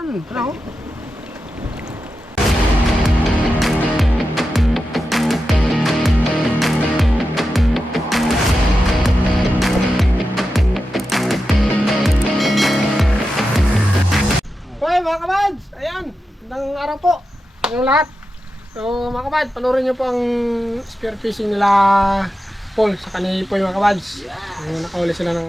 Ayan, ano? Okay mga kabads, ayan, magandang araw po ng lahat. So mga kabads, panoorin nyo po ang spear fishing nila Paul sa kanil po yung mga kabads. So, nakahuli sila ng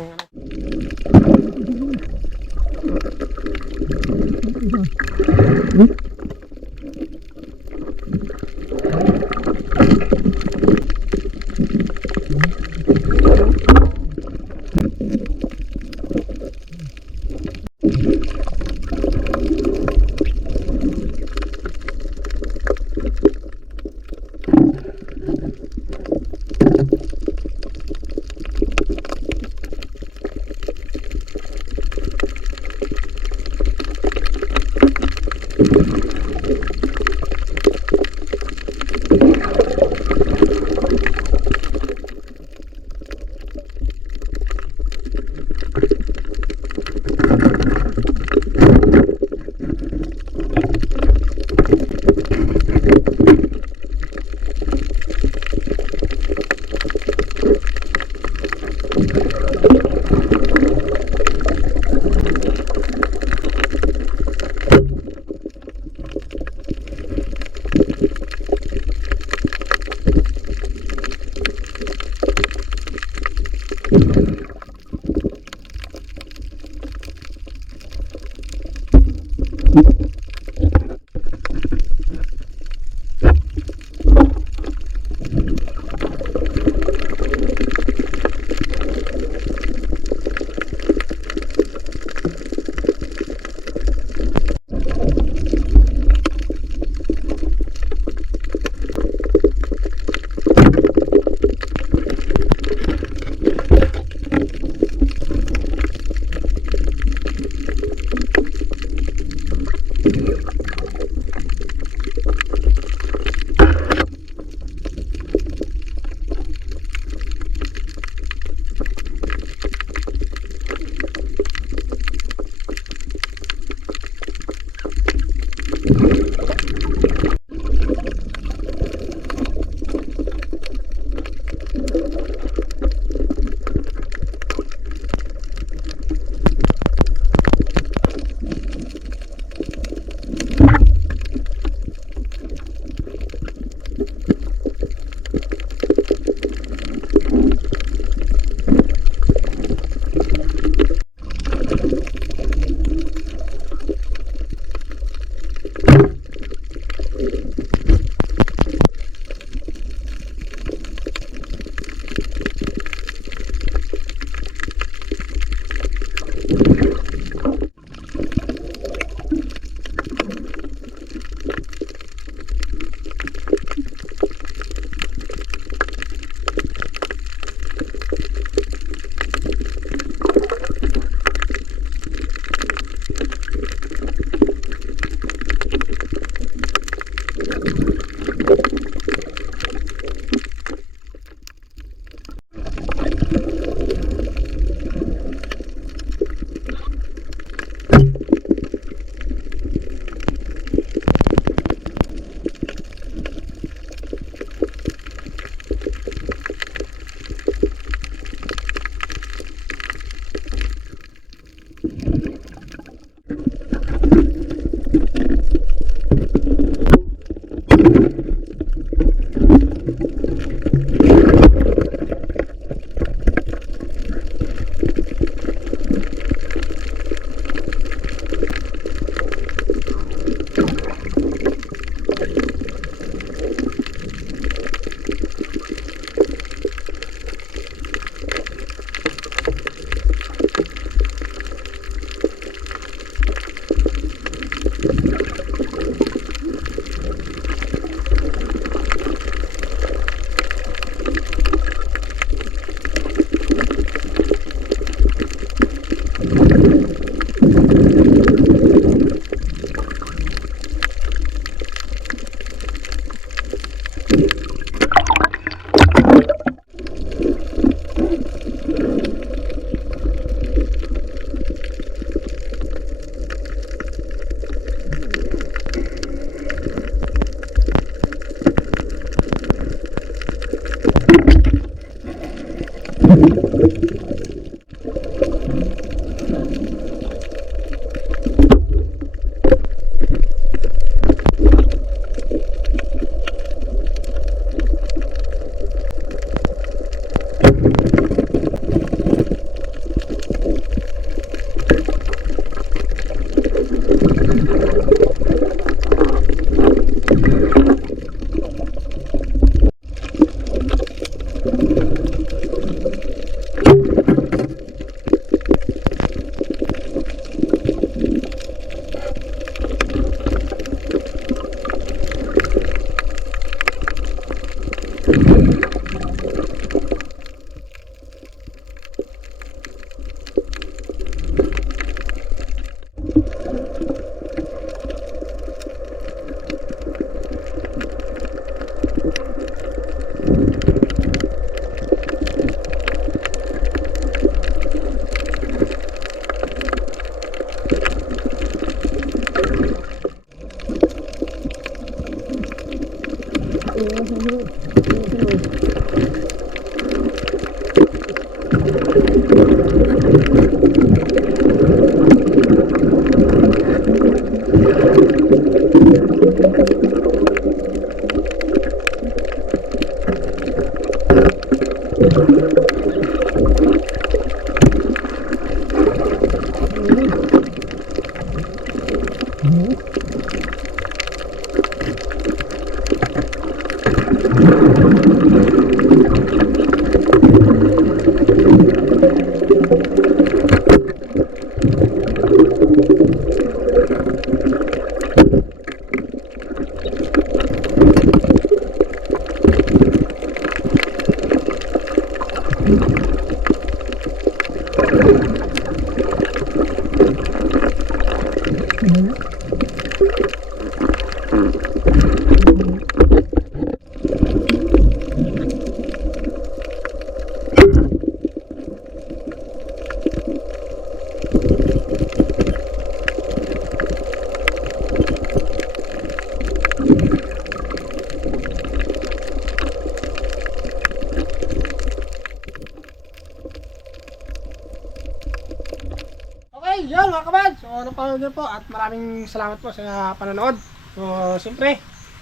Okay, yun mga kabad. So, napanood niyo po at maraming salamat po sa panonood. So, siyempre,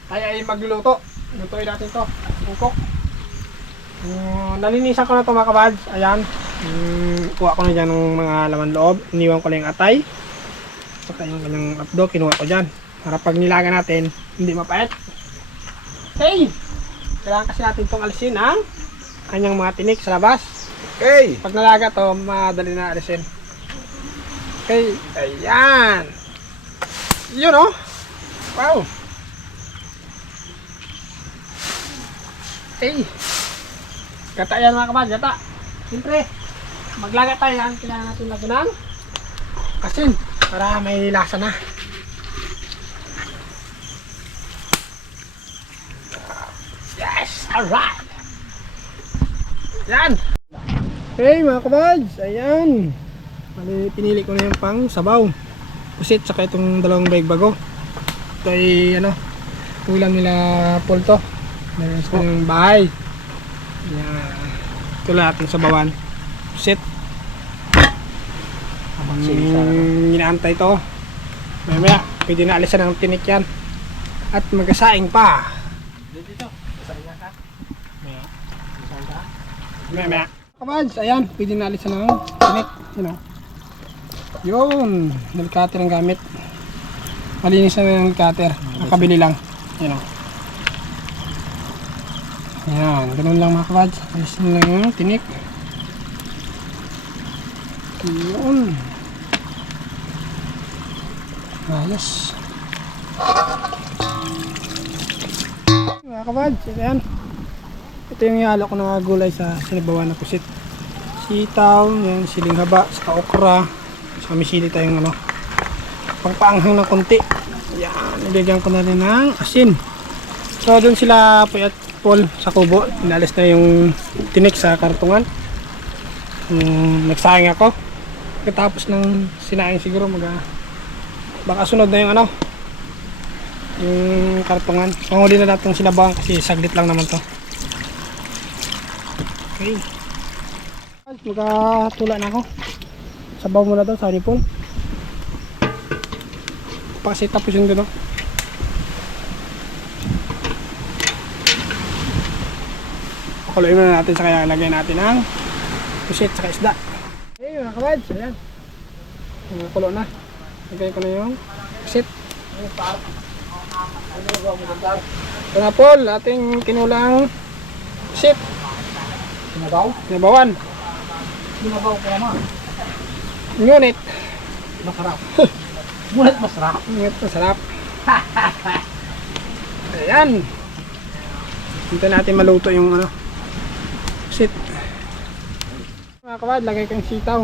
tayo ay magluluto. Lutuin natin to. Ungkok. Nalinisan ko na to mga kabad. Ayan. Kuha ko na dyan ng mga laman loob. Iniwan ko lang yung atay. Saka yung kanyang apdo, kinuha ko dyan. Para pag nilaga natin, hindi mapait. Okay. Kailangan kasi natin itong alisin ang kanyang mga tinik sa labas. Okay. Pag nalaga to, madali na alisin. Okay, ayan. Yun oh. Wow. Okay. Gata yan mga kabad, gata. Siyempre, maglaga tayo yan. Kailangan natin lagyan ng asin para may lasa na. Yes, alright. Yan. Okay mga kabads, ayan. Pinili ko na yung pang sabaw. Pusit, saka itong dalawang bag bago. Ito ay ano, ulam nila Paul to. Meron sa kanyang bahay. Yan. Ito lang ating sabawan. Pusit. Habang inaantay ito. Maya pwede na alisan ng tinik yan. At magasaing pa. Dito. Magasaing ka. Maya. Kabads, ayan. Pwede na alisan ng tinik. You know. Yun, cutter ang gamit. Malinis na ng cutter. Nakabili lang. Yan o. Yan, ganun lang mga kabads. Alisin na lang yung tinik. Yun. Ayos. Mga kabads, ayan. Ito yung ihalo ko ng gulay sa sinabawan na pusit. Sitaw, yan, siling haba, saka okra. May sili tayong ano, pangpaanghang ng konti. Yan, nilagyan ko na rin ng asin. So doon sila Puy at Paul sa kubo, inalis na yung tinik sa kartungan. Nagsaing ako. Pagkatapos ng sinaing siguro baka sunod na yung ano, yung kartungan. Panguli na natin sinabawan kasi saglit lang naman to. Okay. magkatula na ako. Sabaw muna daw sa Paul. Kasi tapos yung doon. Pakuloyin muna natin sa kaya ilagay natin ang pusit sa isda. Okay mga kabads, ayan. Kulo na. Lagay ko na yung pusit. Ito na Paul, ating kinulang pusit. Sinabaw? Sinabawan. Sinabaw ko naman. Ngunit. Masarap. Ngunit masarap. Ngunit masarap. Ayan. Hintayin natin maluto yung ano. Pusit. Mga kabad, lagay ko yung sitaw.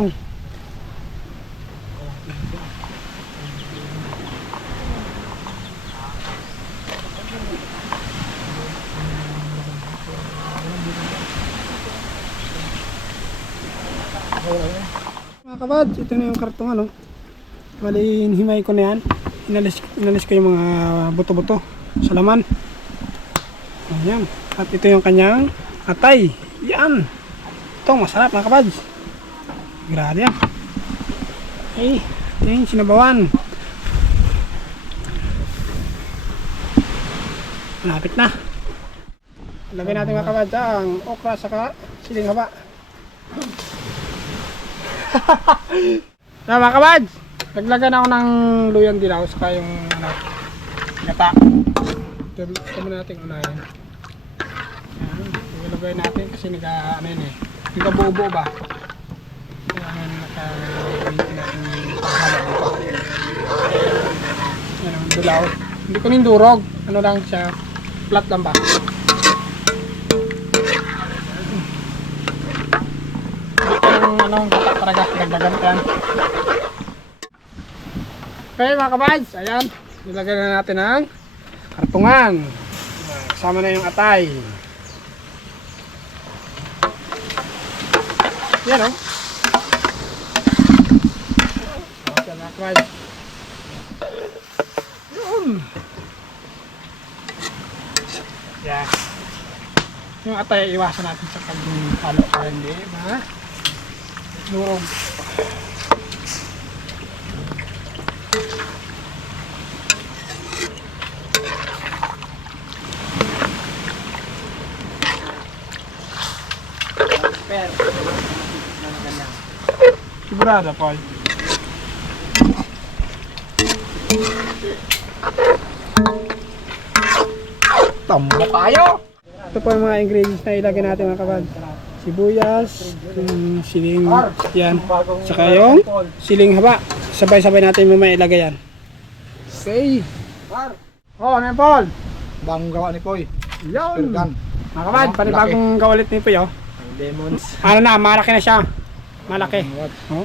Mga kabad, ito na yung kartong ano. Bali, himay ko na yan. Inalis ko yung mga buto-buto sa laman. Ayan. At ito yung kanyang atay. Yan. Ito, masarap mga kabad. Grabe yan. Okay. Ito yung sinabawan. Malapit na. Lagay natin mga kabad ang okra saka siling haba. Na mga kabads, naglagan ako ng luyang dilaw saka yung ano, gata. Ito muna natin unahin. Ayan, ilagay natin kasi ano yun eh, nagkabuo-buo ba? Kailangan naka-gamitin natin yung paghalo dito. Yan ang dilaw. Hindi ko nindurog, ano lang siya, flat lang ba? Anong talaga dagdagan yan. Okay mga kabads, ayan, nilagay na natin ang kartungan. Kasama na yung atay. Yan o. Okay mga kabads. Yun. Yeah. Yung atay iwasan natin sa pag-halo para hindi ba? Durog. Sigurado po. Tambo kayo! Ito po yung mga ingredients na ilagay natin mga kabad. Sibuyas, yung siling yan, saka yung siling haba. Sabay-sabay natin mamaya ilagay yan. Okay. Oh, ano yan Paul? Bagong gawa ni Poy. Yun. Pergan. Mga kabad, panibagong gawalit ni Puyo. Lemons. Ano na, malaki na siya. Malaki. Oh,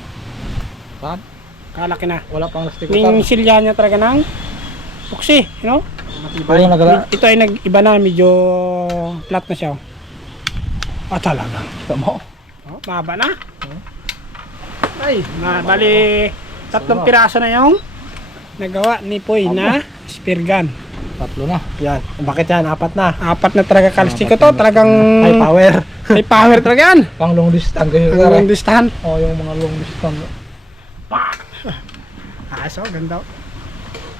Pan? kalaki na. Wala pang lastik. Yung silya niya talaga ng puksi, you know? Matibay. Ito ay nag-iba na, medyo flat na siya. Ah, talaga. Tama. Oh, mahaba na. Ay, bali 3 piraso na yung nagawa ni Poy na spear gun. 3 na. Yan. Bakit yan? 4 na. 4 na talaga kalistiko to. Talagang High power. high power talaga yan. Pang long distance kayo. Ang long distance. Oh, yung mga long distance. So, ganda.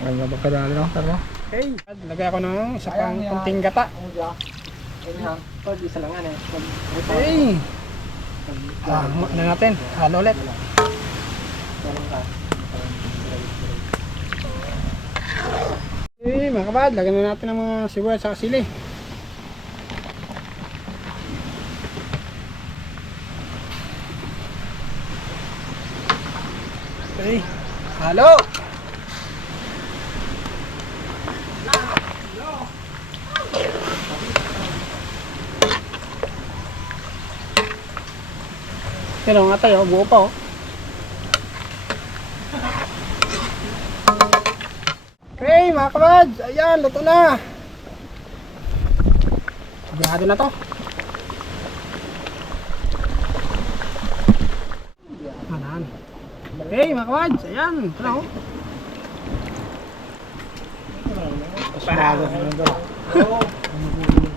Ang magkadali na. Tara. Okay. Lagay ako ng isa pang kunting gata. Isa lang eh. Okay. Na natin. Halo ulit. Okay, mga kabad, lagyan na natin ng mga sibuyas sa sili. Okay. Halo. Pero nga tayo, buo pa oh. Okay mga kabads, ayan, luto na. Sigurado na to. Anan. Okay mga kabads, ayan, ito na oh. Bago.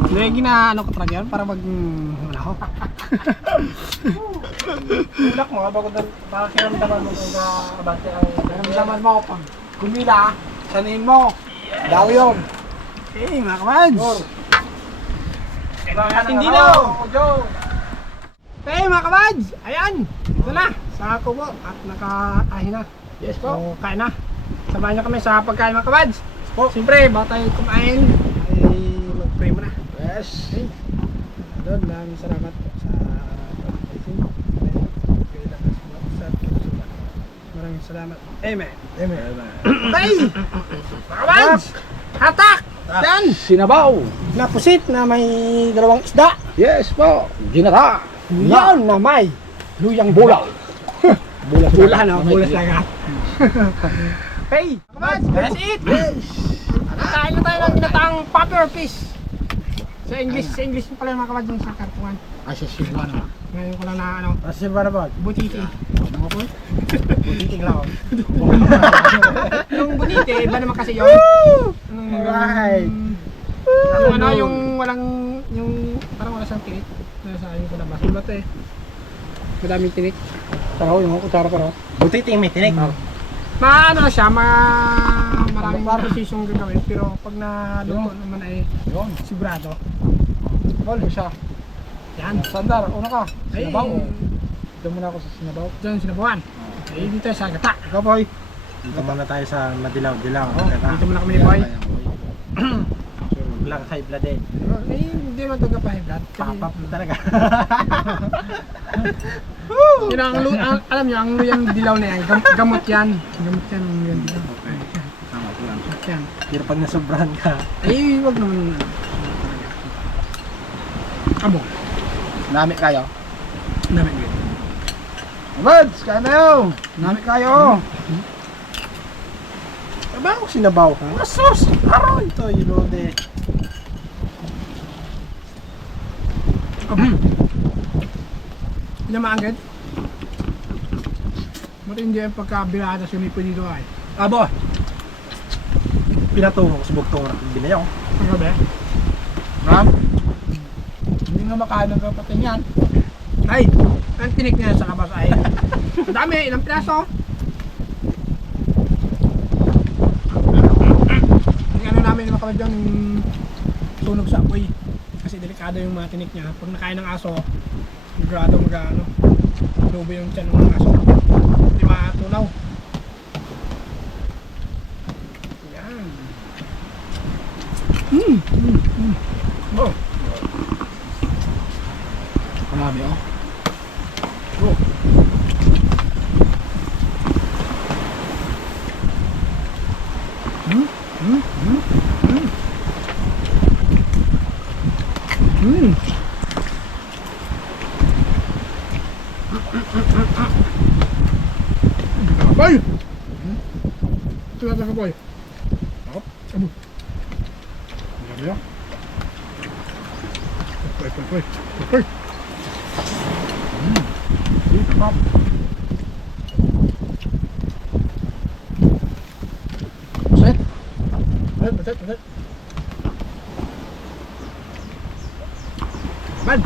Hindi, gina ano ko talaga yan para mag ano ako. Tulak mo, bago para kiramdaman mo kung kabante ang... Kiramdaman mo pag kumila, sanin mo. Daw yun. Eh, mga kabads. Hindi daw. Eh, mga kabads. Ayan. Ito na. Sa kubo. At nakaahin na. Yes So, kain na. Samahan niyo kami sa pagkain mga kabads. Siyempre, bago tayo kumain, ay mag-pray muna. Yes. Okay. Doon, maraming salamat po sa pag-pray. Maraming salamat. Amen. Amen. Okay! Mga kabads! Hatak! Yan! Sinabaw. Na pusit na may dalawang isda. Yes po. Ginata. Yan na may luyang bulaw. Bula no? Bula lagat. Hey! Kabads! Let's eat! Yes. Kain na tayo ng ginataang popper fish. Sa English pala yung mga kabads yung sa kartungan. Ay, sa Silva naman. Ngayon ko lang na ano, Sa Silva naman. butiti. Ano po? Butiting lang ako. Yung butiti, iba naman kasi yun. Right. Yung ano, yung walang, yung parang wala siyang tinik. Nasa ayun ko na ba? Iba to eh. Madaming tinik. Taraw yung kutsara pa raw. Butiting may tinik. Maano siya, maraming prosesong gagawin. Pero pag naluto naman ay Yun. sigurado. Bol, siya. Yan. Sandar, una ka. Ay, Sinabaw. Doon muna ako sa sinabaw. dyan sinabuhan. Ay, dito sa gata. Ikaw, boy. Dito muna tayo sa madilaw-dilaw. Oh, dito muna kami ni Boy. Lang high blood eh. Ay, hindi man ito ka high blood. Papap mo talaga. Yun alam nyo, ang luyang dilaw na yan, gamot yan. Gamot yan, ang luyang dilaw. Okay. Tama ko lang. Gamot yan. Pero pag nasobrahan ka, Ay, wag naman. Abo. Nami kayo. Dami yun. Mads, kaya na yun. Nami kayo. aba ako sinabaw ka? Asos! Araw ito, ilode. Abo. Lama agad. Matindi ang pagkabirada sa umipo dito ay. Abo! Pinatungo ko sa bugtong na binayaw. Ang gabi. Ram? Hindi nga makain ng kapatid yan. Ay, ang tinik niya sa kabas ay. Ang dami, ilang piraso. Ang ano namin mga kabadyan, yung sunog sa apoy. Kasi delikado yung mga tinik niya. Pag nakain ng aso, sigurado mag-ano, lubo yung tiyan ng aso. Hindi matunaw. Yan. Oh. Marami oh. Oh. Boy! Ito natin ka boy. Hop. Abo. Grabe yun. Boy. Hop. Set. Set. Bad.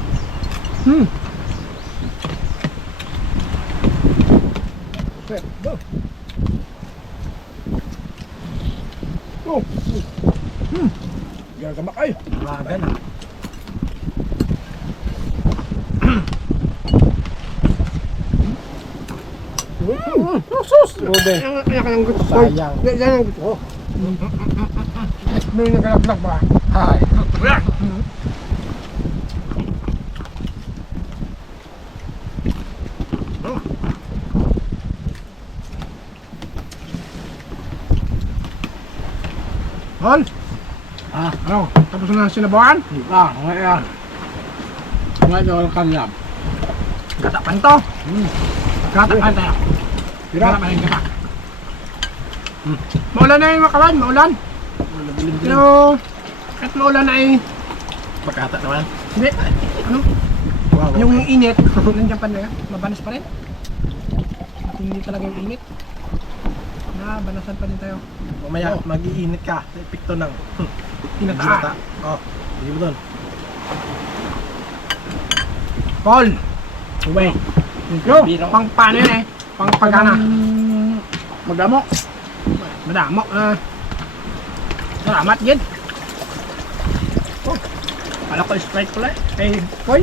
Set. Go. Oh. Gagamak ay. Bagal ah. Sus! Ube. Ayak ng gusto. Sayang. Yan ang gusto. May nagalaglag ba? Hi. Hol? Ah, Ano? Tapos na sinabawan? ngayon. Ngayon kanlap. Gata pa nito. Gata pa tayo. Gata pa rin gata. Maulan na yung makawan, maulan. Pero, kahit maulan na eh, Pagkata naman. hindi. Ano? Wow. Yung init, nandiyan pa na, mabanas pa rin. At hindi talaga yung init. Na, banasan pa din tayo. Mamaya mag-iinit ka. Epekto ng Pinata. Oh, hindi mo doon. Paul! Uwe. Yo, pang paano yun eh? Pang pagana. Magdamo. Madamo. Salamat, Gid. Oh, kala ko Sprite pala eh. Eh, boy.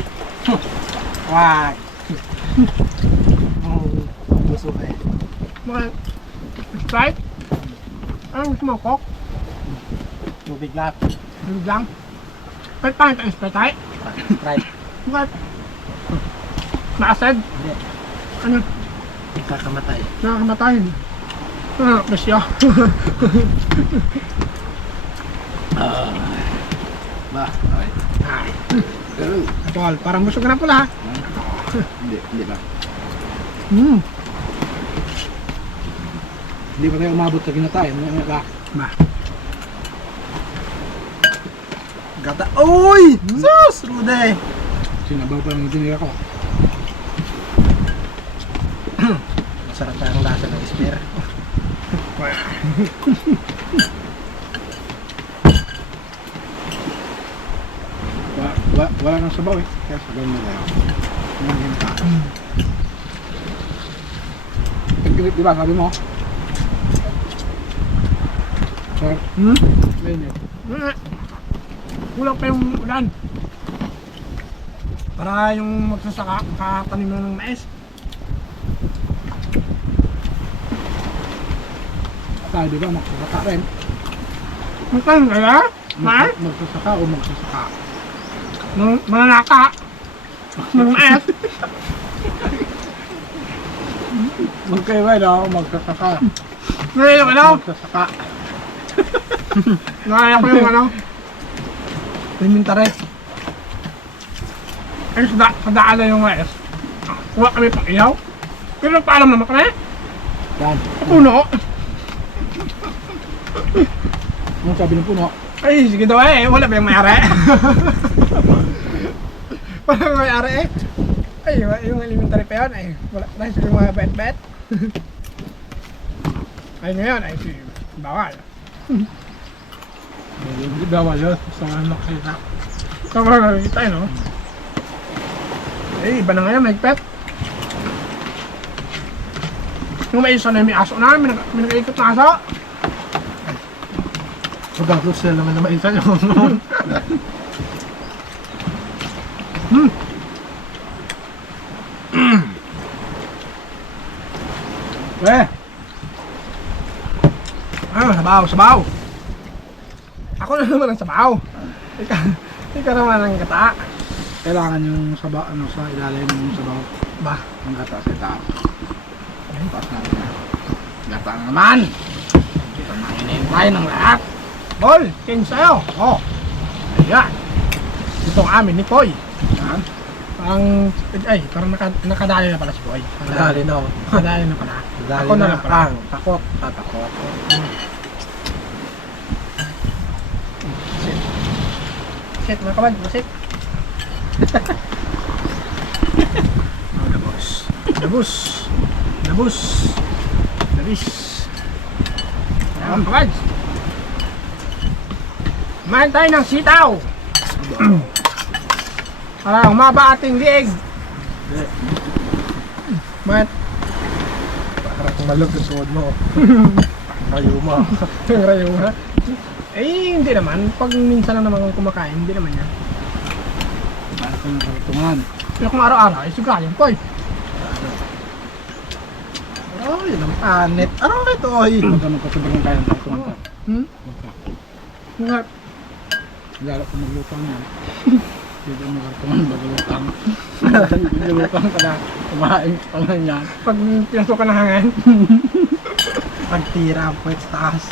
Wag. Gusto ka eh. Mga Sprite? Anong gusto mo, Coke? Tubig lahat. Ano lang? Sprite pa ang Sprite tayo? Right. Bakit? Naasad? Hindi. Ano? Kakamatay. Nakakamatay. Presyo. Ba? Okay. Ay. Tol, parang busog ka na pala ha. Hindi ba? Hmm. Hindi pa tayo umabot sa ginatay. Ba? Ba? Gata. Uy! Sus! Rude! Sinabaw pa yung tinira ko. Masarap pa ang lasa ng spear. Wala nang sabaw eh. Kaya sabaw na tayo. Yung hinta. Di ba sabi mo? Sarap. Ayun eh. Kulang pa yung ulan. Para yung magsasaka, makatanim na ng mais. Tayo di ba magsasaka rin? Magkano kaya? Mais? Magsasaka o magsasaka? Mananaka. Ng mais. Magkaiba no? Magsasaka. Ngayon yung ano? Magsasaka. Nakaya ko yung ano? Elementary. Ay, sa daan na yung mais. Kuha kami pang ilaw. Pero nagpaalam naman kami. Yan. Sa puno. Anong sabi ng puno? Ay, sige daw eh. Wala ba yung mayari? Wala yung mayari eh. Ay, yung elementary pa yun eh. Wala na yung mga bet-bet. Ay, ngayon ay si bawal. Hindi bawal yun. Sa anak kita. Tama na kita eh, no? Eh, iba na ngayon, may pet. Yung may isa na may aso na, may nag-ikot na aso. Pagkaklos na naman na maisa nyo. Eh! Ah, sabaw. Ako na naman ang sabaw. Ikaw naman ang gata. Kailangan yung sabaw, ano, sa ilalim yung sabaw. Ba? Ang gata sa itaas. Taas natin na. Gata na naman! Pamainin tayo ng lahat. Bol, change sa'yo. Oh. Ayan. Ito ang amin ni Poy. Yan. Parang nakadali na pala si Poy. Dali na ako. Nakadali na pala. Dali Ako na lang pala. Takot. Tatakot. Shit, mga kabad, masit. Dabus. Dabis. Ayan, mga kabad. Kumain tayo ng sitaw. Para humaba ating liig. Mat. Parang malog yung suod mo. Rayuma. Rayuma. Eh, hindi naman. Pag minsan lang naman kumakain, hindi naman yan. Para sa kartungan. Pero kung araw-araw, ay sugayan ko eh. Ay, ang panit. Ano ito? Ay. Huwag ka magkasobrang kaya ng kartungan ka. Hmm? Nga, Lalo kung maglutang yan. Dito mo kartungan, bagalutang. Bagalutang ka na. Kumain ka na yan. pag pinasok ka ng hangin. Pagtira ang puwet sa taas.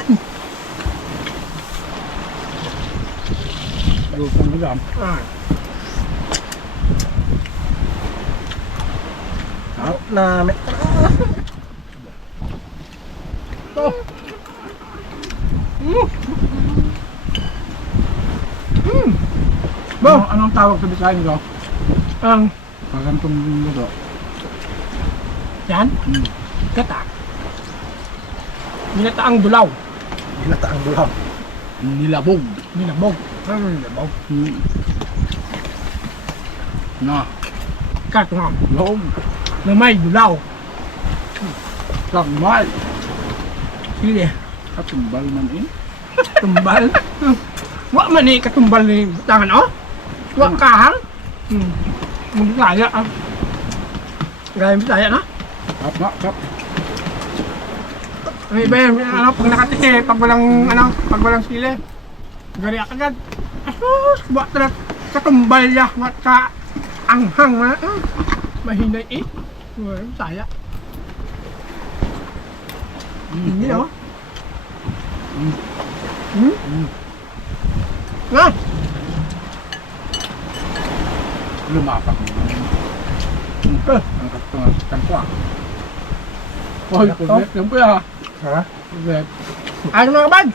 Lutang na lang. Ah, Out na. to. Bo, Anong tawag sa Bisayan ko? ang Pagantong luto. yan, Hmm. gata. Ginataang dulaw. Ginataang dulaw. Nilabog. Nilabog. Nilabog. Hmm. Na. Kartungan. Loob. na may dulaw. Kambal. Sige, Katumbal man eh. tumbal. Wa man ni katumbal ni butangan oh. Wa kahang. Magkaya ah. Gaya mo tayo na. Kap na, kap. May iba yan, ano, pag nakatike, pag walang sili. Gari agad. Asus, buat na katumbal ya, buat ka anghang na. Mahinay eh. Gaya mo tayo. Hindi oh. Nga. Lumapak mo. Ang katungan sa tangkwa. Hoy, paglet lang po ya. Ha? Paglet. Ano mga kabad?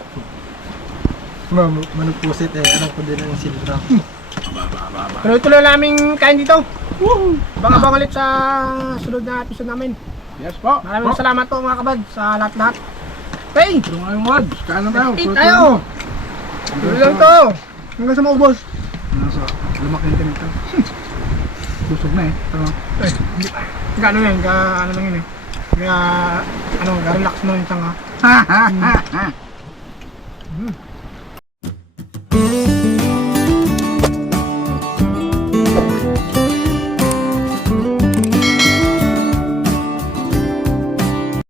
Managpusit eh. Ano ko din ang silra. Tuloy-tuloy naming kain dito. Baka ulit sa sunod na episode namin. Yes po. Maraming salamat po mga kabad sa lahat-lahat. Hey! Tulong ngayong words. Kaya lang tayo. Eat tayo! Tuloy lang to! Hanggang sa maubos. Nasa lumaking tinito. Busog na eh. Tama. Eh, hindi pa. Gano'n yan, ano lang yun eh. Kaya, relax mo lang yung tanga. Ha ha ha ha.